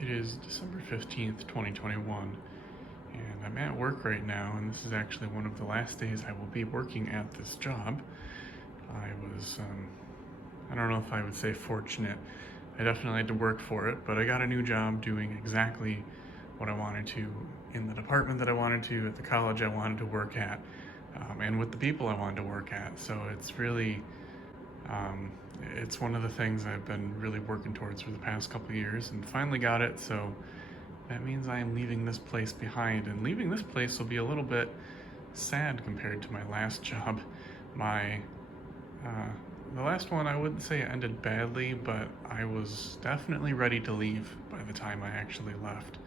It is December 15th, 2021, and I'm at work right now, and this is actually one of the last days I will be working at this job. I was, I don't know if I would say fortunate. I definitely had to work for it, but I got a new job doing exactly what I wanted to in the department that I wanted to, at the college I wanted to work at, and with the people I wanted to work at. So it's really, um, it's one of the things I've been really working towards for the past couple of years, and finally got it. So that means I am leaving this place behind, and leaving this place will be a little bit sad compared to my last job. My uh, the last one, I wouldn't say it ended badly, but I was definitely ready to leave by the time I actually left.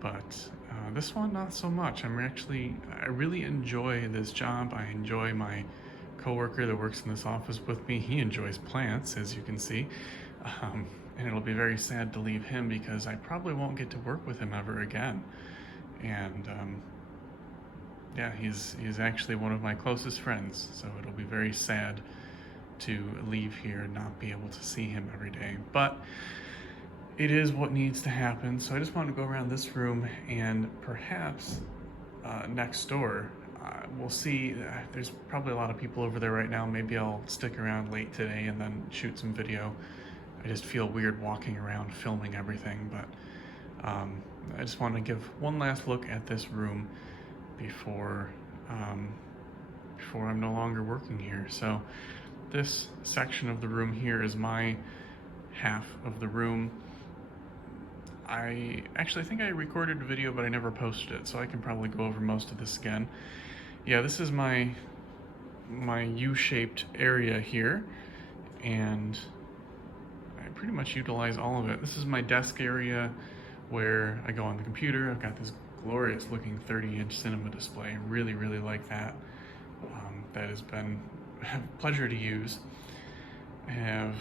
But this one, not so much. I really enjoy this job. I enjoy my coworker that works in this office with me. He enjoys plants, as you can see. And it'll be very sad to leave him because I probably won't get to work with him ever again. And yeah, he's actually one of my closest friends, so it'll be very sad to leave here and not be able to see him every day. But it is what needs to happen. So I just wanted to go around this room and perhaps next door. We'll see. There's probably a lot of people over there right now. Maybe I'll stick around late today and then shoot some video. I just feel weird walking around filming everything, but I just want to give one last look at this room before I'm no longer working here. So this section of the room here is my half of the room. I actually think I recorded a video, but I never posted it, so I can probably go over most of this again. Yeah, this is my U-shaped area here, and I pretty much utilize all of it. This is my desk area where I go on the computer. I've got this glorious looking 30-inch cinema display. I really, really like that. That has been a pleasure to use. I have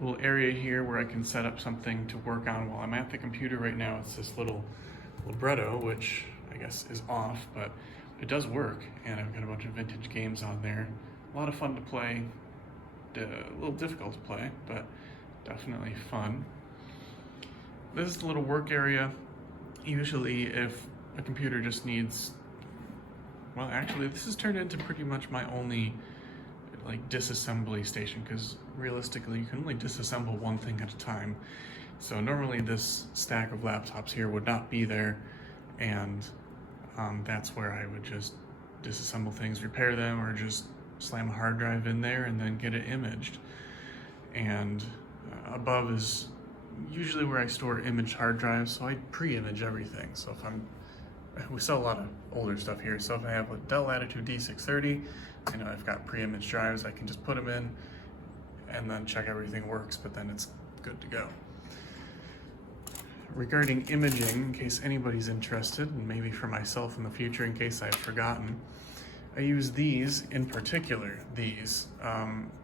a little area here where I can set up something to work on while I'm at the computer. Right now it's this little libretto, which I guess is off, but it does work, and I've got a bunch of vintage games on there. A lot of fun to play, a little difficult to play, but definitely fun. This is the little work area. Usually if a computer just needs, well, actually this has turned into pretty much my only like disassembly station, because realistically you can only disassemble one thing at a time. So normally this stack of laptops here would not be there, and that's where I would just disassemble things, repair them, or just slam a hard drive in there and then get it imaged. And above is usually where I store imaged hard drives, so I pre-image everything. So we sell a lot of older stuff here, so if I have a Dell Latitude D630, I know I've got pre-imaged drives, I can just put them in and then check everything works, but then it's good to go. Regarding imaging, in case anybody's interested, and maybe for myself in the future in case I've forgotten, I use these in particular, these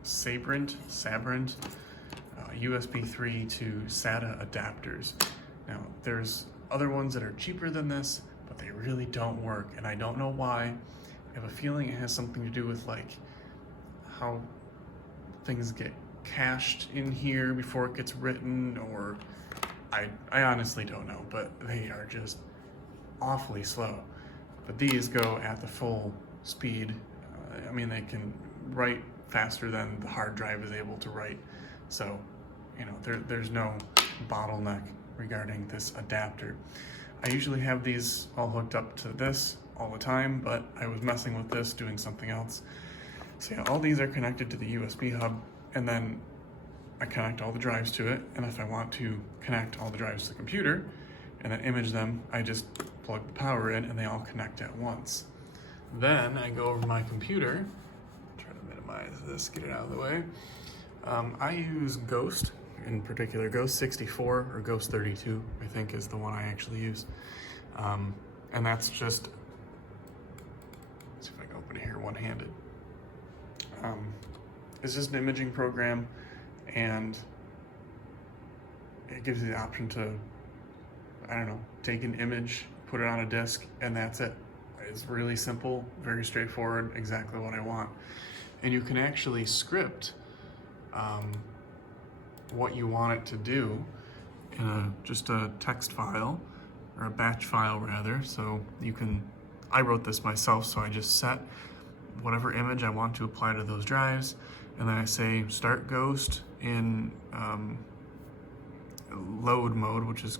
Sabrent USB 3 to SATA adapters. Now, there's other ones that are cheaper than this, but they really don't work, and I don't know why. I have a feeling it has something to do with like how things get cached in here before it gets written, or I honestly don't know, but they are just awfully slow. But these go at the full speed. I mean, they can write faster than the hard drive is able to write. So, you know, there's no bottleneck regarding this adapter. I usually have these all hooked up to this all the time, but I was messing with this, doing something else. So yeah, all these are connected to the USB hub, and then I connect all the drives to it, and if I want to connect all the drives to the computer and then image them, I just plug the power in and they all connect at once. Then I go over to my computer, try to minimize this, get it out of the way. I use Ghost, in particular Ghost 64 or Ghost 32, I think is the one I actually use. And that's just, let's see if I can open it here one-handed. It's just an imaging program, and it gives you the option to, I don't know, take an image, put it on a disk, and that's it. It's really simple, very straightforward, exactly what I want. And you can actually script what you want it to do, in just a text file, or a batch file rather. So I wrote this myself, so I just set whatever image I want to apply to those drives, and then I say start ghost in load mode, which is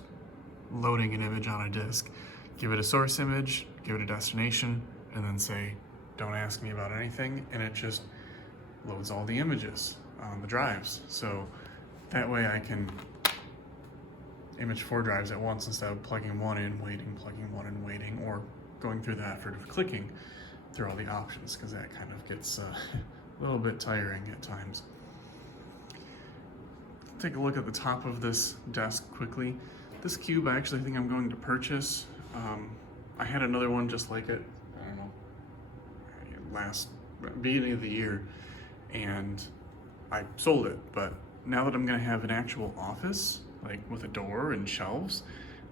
loading an image on a disk. Give it a source image, give it a destination, and then say don't ask me about anything, and it just loads all the images on the drives. So that way I can image 4 drives at once instead of plugging one in, waiting, plugging one in, waiting, or going through the effort of clicking through all the options, because that kind of gets a little bit tiring at times. Take a look at the top of this desk quickly. This cube I actually think I'm going to purchase. I had another one just like it, I don't know, beginning of the year, and I sold it, but now that I'm gonna have an actual office, like with a door and shelves,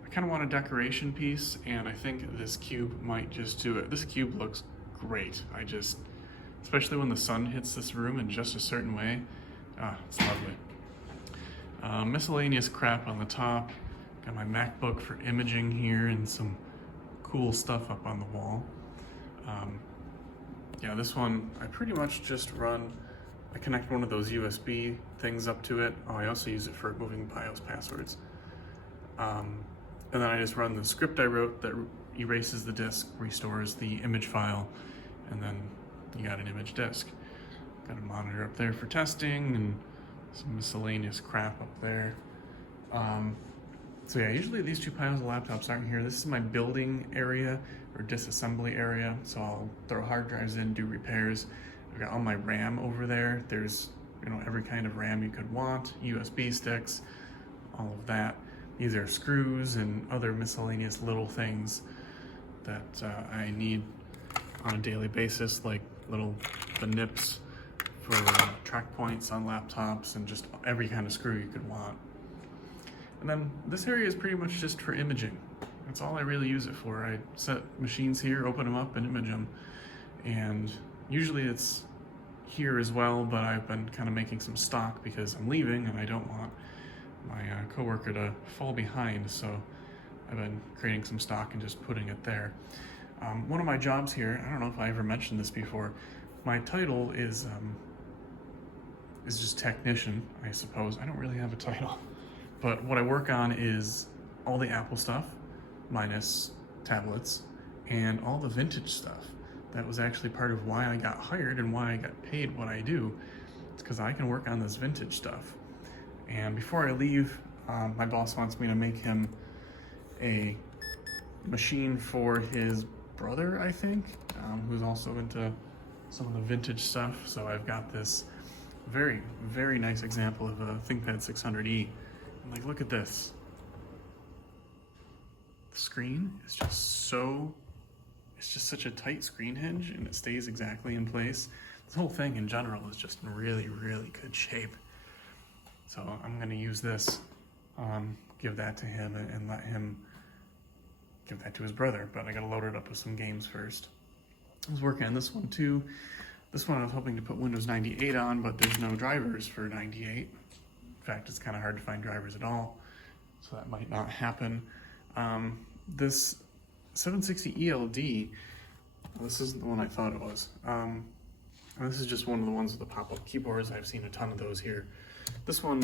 I kind of want a decoration piece, and I think this cube might just do it. This cube looks great. Especially when the sun hits this room in just a certain way, it's lovely. Miscellaneous crap on the top. Got my MacBook for imaging here and some cool stuff up on the wall. Yeah, this one, I pretty much just I connect one of those USB things up to it. Oh, I also use it for moving BIOS passwords. And then I just run the script I wrote that erases the disk, restores the image file, and then you got an image disk. Got a monitor up there for testing and some miscellaneous crap up there. So yeah, usually these 2 piles of laptops aren't here. This is my building area or disassembly area, so I'll throw hard drives in, do repairs. I've got all my RAM over there. There's every kind of RAM you could want, USB sticks, all of that. These are screws and other miscellaneous little things that I need on a daily basis, like the nips for track points on laptops and just every kind of screw you could want. And then this area is pretty much just for imaging. That's all I really use it for. I set machines here, open them up, and image them. And usually it's here as well, but I've been kind of making some stock because I'm leaving and I don't want my coworker to fall behind, so I've been creating some stock and just putting it there. One of my jobs here, I don't know if I ever mentioned this before, my title is just technician, I suppose. I don't really have a title. But what I work on is all the Apple stuff, minus tablets, and all the vintage stuff. That was actually part of why I got hired and why I got paid what I do. It's because I can work on this vintage stuff. And before I leave, my boss wants me to make him a machine for his brother, I think, who's also into some of the vintage stuff. So I've got this very, very nice example of a ThinkPad 600E. Like, look at this. The screen is it's just such a tight screen hinge, and it stays exactly in place. This whole thing in general is just in really, really good shape. So I'm gonna use this, give that to him, and let him give that to his brother, but I gotta load it up with some games first. I was working on this one too. This one I was hoping to put Windows 98 on, but there's no drivers for 98. In fact, it's kind of hard to find drivers at all, so that might not happen. This 760 ELD, this isn't the one I thought it was. This is just one of the ones with the pop-up keyboards. I've seen a ton of those here. This one,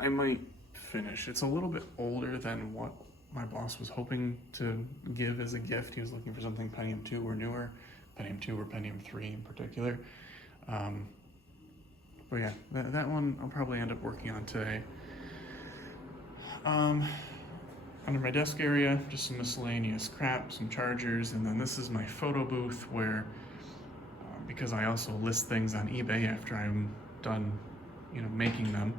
I might finish. It's a little bit older than what my boss was hoping to give as a gift. He was looking for something Pentium 2 or newer, Pentium 2 or Pentium 3 in particular. But yeah, that one I'll probably end up working on today. Under my desk area, just some miscellaneous crap, some chargers, and then this is my photo booth where, because I also list things on eBay after I'm done, making them,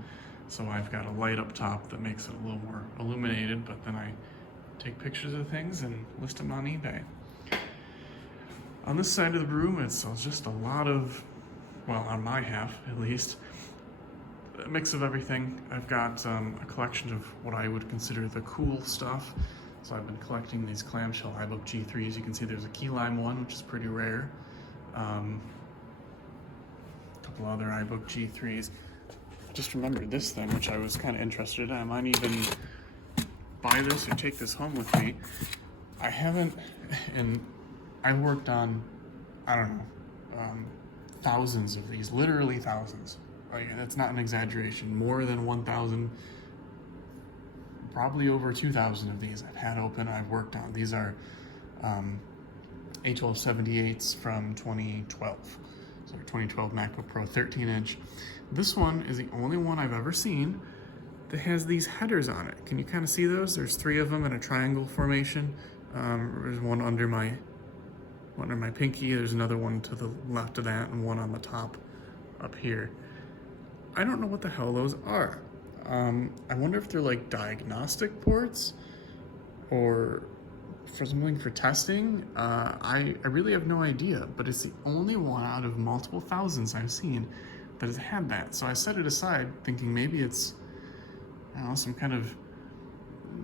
so I've got a light up top that makes it a little more illuminated, but then I take pictures of things and list them on eBay. On this side of the room, it's just a lot of, well, on my half at least, a mix of everything. I've got a collection of what I would consider the cool stuff. So I've been collecting these clamshell iBook G3s. You can see there's a key lime one, which is pretty rare. A couple other iBook G3s. just remembered this thing, which I was kind of interested in. I might even buy this or take this home with me. I haven't, and I worked on, I don't know, thousands of these, literally thousands. Like, that's not an exaggeration. More than 1,000, probably over 2,000 of these I've had open, I've worked on. These are A1278s from 2012. So 2012 MacBook Pro 13-inch. This one is the only one I've ever seen that has these headers on it. Can you kind of see those? There's 3 of them in a triangle formation. There's one under my pinky. There's another one to the left of that, and one on the top up here. I don't know what the hell those are. I wonder if they're like diagnostic ports or for something for testing. I really have no idea, but it's the only one out of multiple thousands I've seen that has had that. So I set it aside thinking maybe it's, I don't know, some kind of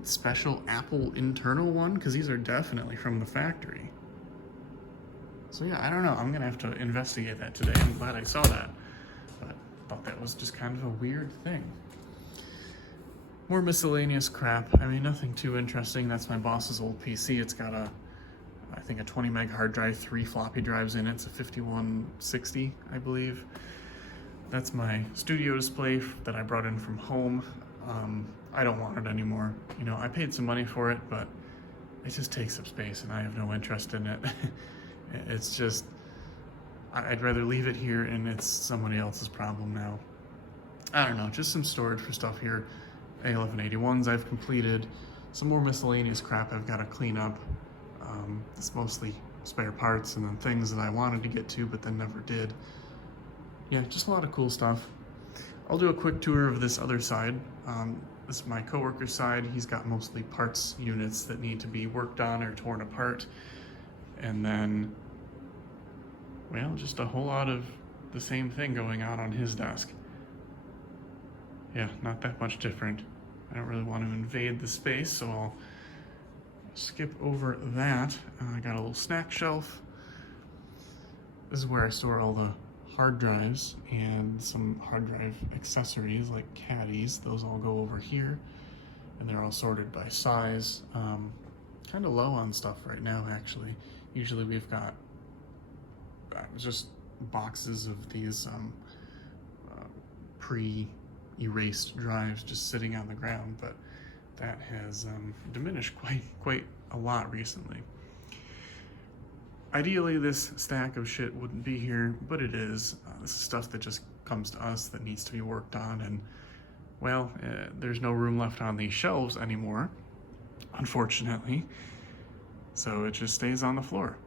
special Apple internal one, because these are definitely from the factory. So yeah, I don't know. I'm gonna have to investigate that today. I'm glad I saw that, but I thought that was just kind of a weird thing. More miscellaneous crap. I mean, nothing too interesting. That's my boss's old PC. It's got I think a 20 meg hard drive, 3 floppy drives in it. It's a 5160, I believe. That's my studio display that I brought in from home. I don't want it anymore. You know, I paid some money for it, but it just takes up space and I have no interest in it. It's just, I'd rather leave it here and it's somebody else's problem now. I don't know, just some storage for stuff here. A1181s I've completed. Some more miscellaneous crap I've got to clean up. It's mostly spare parts and then things that I wanted to get to but then never did. Yeah, just a lot of cool stuff. I'll do a quick tour of this other side. This is my coworker's side. He's got mostly parts units that need to be worked on or torn apart. And then, well, just a whole lot of the same thing going on his desk. Yeah, not that much different. I don't really want to invade the space, so I'll skip over that. I got a little snack shelf. This is where I store all the hard drives and some hard drive accessories like caddies. Those all go over here, and they're all sorted by size. Kind of low on stuff right now, actually. Usually we've got just boxes of these pre-erased drives just sitting on the ground, but that has diminished quite a lot recently. Ideally, this stack of shit wouldn't be here, but it is. This is stuff that just comes to us that needs to be worked on, and, well, there's no room left on these shelves anymore, unfortunately, so it just stays on the floor.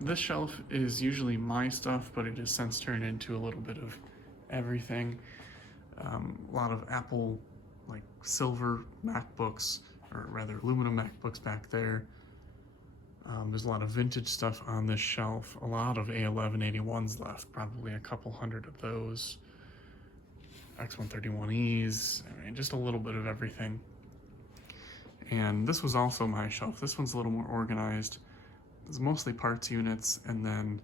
This shelf is usually my stuff, but it has since turned into a little bit of everything. A lot of Apple, like, silver MacBooks, or rather aluminum MacBooks back there. There's a lot of vintage stuff on this shelf, a lot of A1181s left, probably a couple hundred of those, X131Es, I mean, just a little bit of everything. And this was also my shelf. This one's a little more organized. It's mostly parts units and then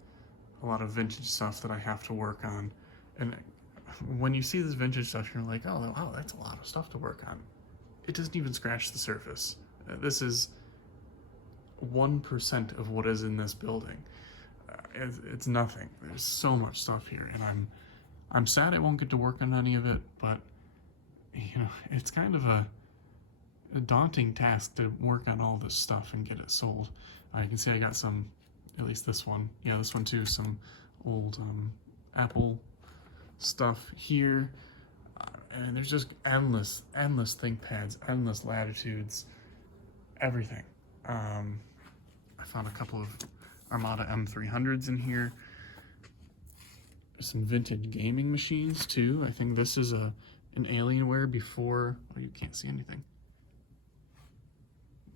a lot of vintage stuff that I have to work on. And when you see this vintage stuff, you're like, oh, wow, that's a lot of stuff to work on. It doesn't even scratch the surface. This is 1% of what is in this building. It's nothing. There's so much stuff here, and I'm sad I won't get to work on any of it, but you know, it's kind of a daunting task to work on all this stuff and get it sold. I can see I got some, at least this one, yeah, this one too, some old Apple stuff here, and there's just endless ThinkPads, endless Latitudes, everything. I found a couple of Armada M300s in here. Some vintage gaming machines too. I think this is an Alienware before, oh, you can't see anything.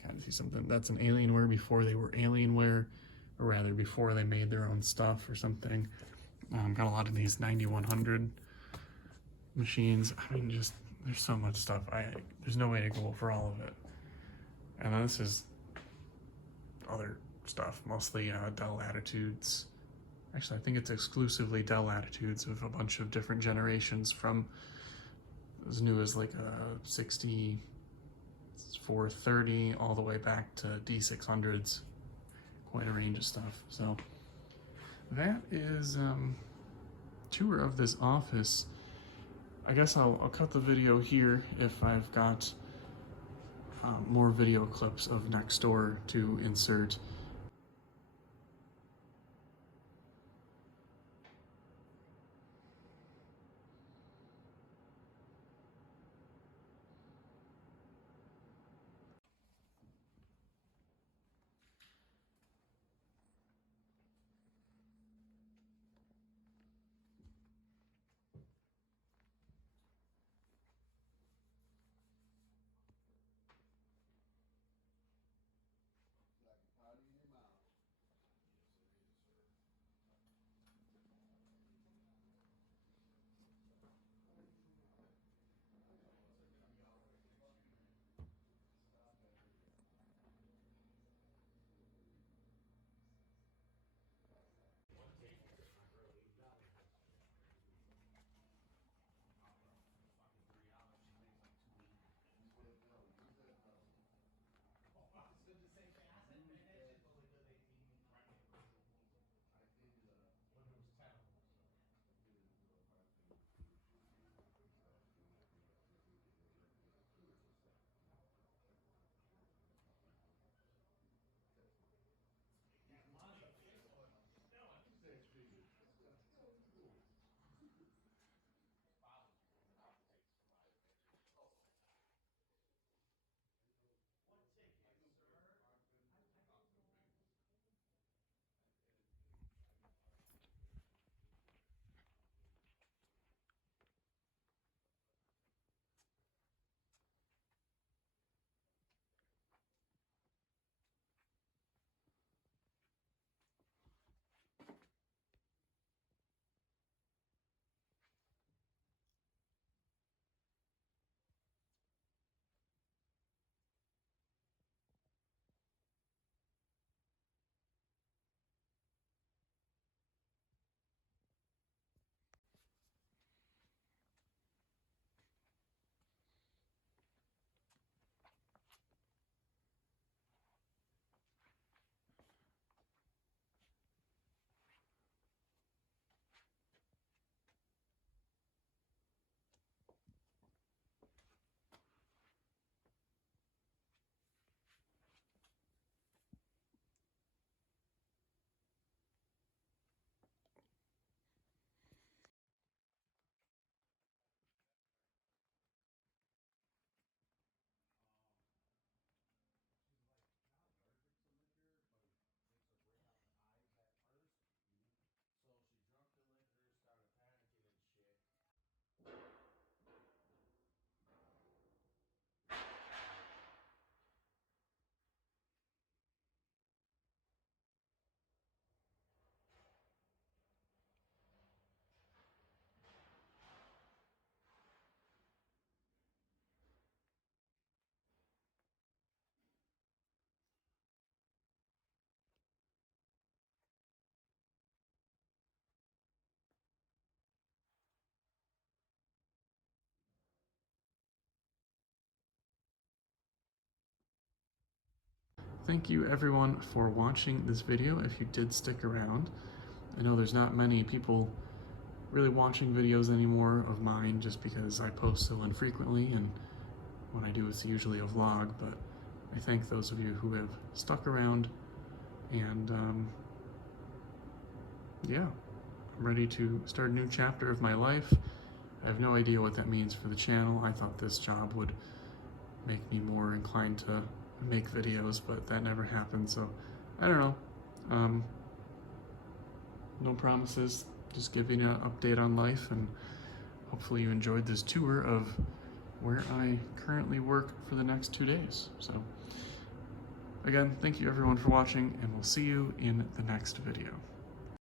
Kind of see something. That's an Alienware before they were Alienware, or rather before they made their own stuff or something. Got a lot of these 9100 machines. I mean, just, there's so much stuff. There's no way to go over all of it. And then this is other stuff, mostly Dell Latitudes, Actually, I think it's exclusively Dell Latitudes of a bunch of different generations, from as new as like a 6430 all the way back to D600s. Quite a range of stuff. So that is tour of this office. I guess I'll cut the video here if I've got more video clips of Nextdoor to insert. Thank you everyone for watching this video, if you did stick around. I know there's not many people really watching videos anymore of mine, just because I post so infrequently, and when I do it's usually a vlog, but I thank those of you who have stuck around, and yeah, I'm ready to start a new chapter of my life. I have no idea what that means for the channel. I thought this job would make me more inclined to make videos, but that never happened, so I don't know. No promises, just giving you an update on life, and hopefully you enjoyed this tour of where I currently work for the next 2 days. So again, thank you everyone for watching, and we'll see you in the next video.